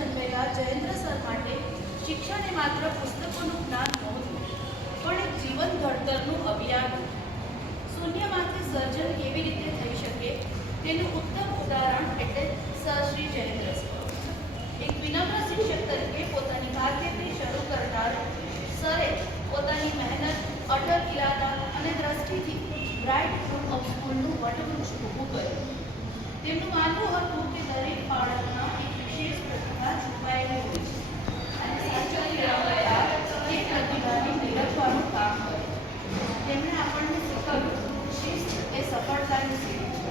જન્મેલા જયેન્દ્ર સર માટે શિક્ષણ એ માત્ર પુસ્તકોનું જ્ઞાન નહોતું, પણ એક જીવન ઘડતરનું અભિયાન હતું. શૂન્યમાંથી સર્જન કેવી રીતે થઈ શકે તેનું ઉત્તમ ઉદાહરણ એટલે સર શ્રી જયેન્દ્ર સર. એક વિનમ્ર શિક્ષક તરીકે પોતાની કારકિર્દી શરૂ કરનાર સરે પોતાની મહેનત, અટલ ઇરાદા અને દ્રષ્ટિથી બ્રાઇટ ગ્રુપ ઓફ સ્કૂલનું વટવૃક્ષ ઊભું કર્યું. તેમનું માનવું હતું કે દરેક બાળકમાં એક વિશેષ પ્રતિભા છુપાયેલી હોય છે અને સાચવી રાખતા તે પ્રતિભાને મેળવવાનું કામ કરે છે. તેમણે આપણને શીખવ્યું શિસ્ત એ સફળતાની સીડી છે,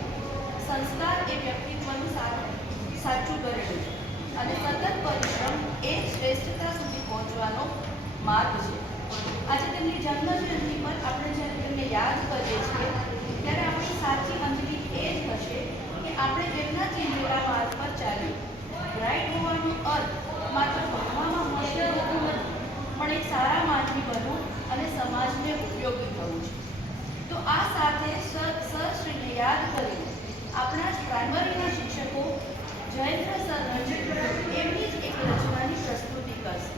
સંસ્કાર એ વ્યક્તિત્વનું સાચું ઘરેણું છે અને સતત પરિશ્રમ એ શ્રેષ્ઠતા સુધી પહોંચવાનો માર્ગ છે. આજે તેમની જન્મજયંતિ પર આપણે જ્યારે તેમને યાદ કરીએ છીએ ત્યારે આપણી સાચી અંજલિ એ જ હશે કે આપણે તેમના ચીંધેલા માર્ગ પર ચાલ્યું. બ્રાઇટ હોવાનો અર્થ માત્ર ભણવામાં હોશિયાર હોવું નથી, પણ એક સારા માનવી બનવું અને સમાજને ઉપયોગી થવું છે. તો આ સાથે સર શ્રીને યાદ કરીને આપણા જ પ્રાઇમરીના શિક્ષકો જયેન્દ્ર સર રંજન એમની જ એક રચનાની પ્રસ્તુતિ કરશે.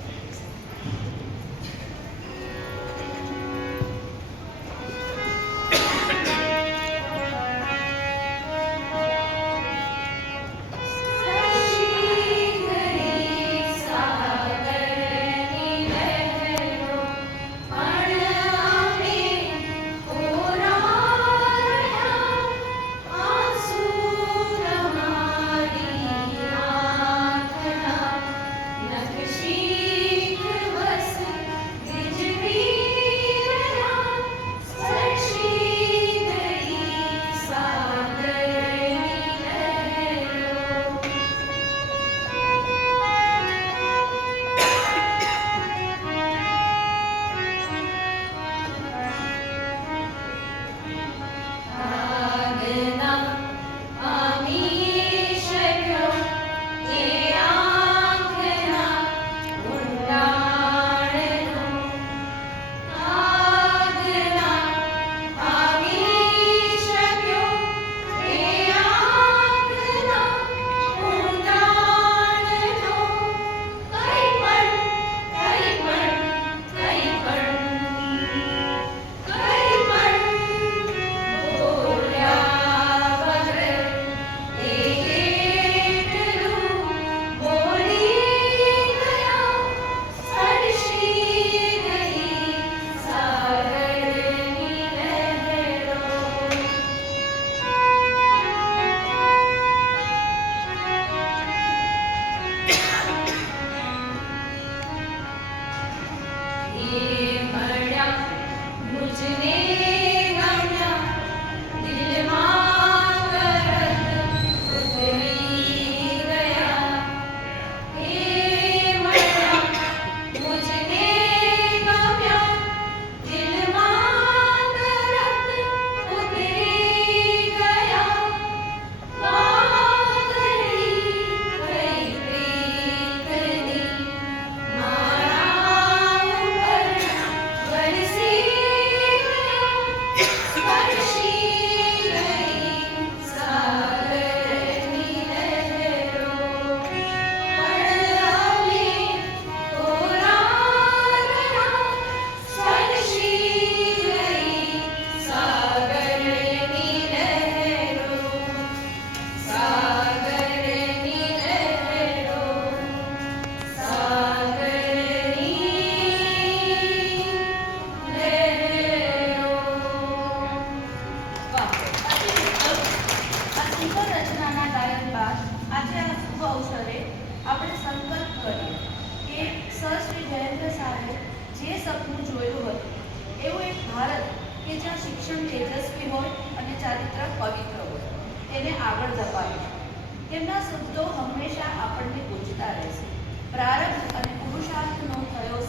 તેમના શબ્દો હંમેશા આપણને ગુંજતા રહેશે. પ્રારબ્ધ અને પુરુષાર્થનો થયો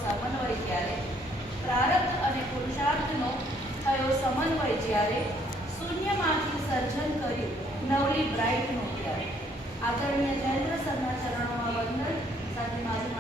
સમન્વય જ્યારે શૂન્યમાંથી સર્જન કર્યું નવલી બ્રાઇટનું ત્યારે. આદરણીય જયેન્દ્ર સરના ચરણોમાં વંદન સાથે મારું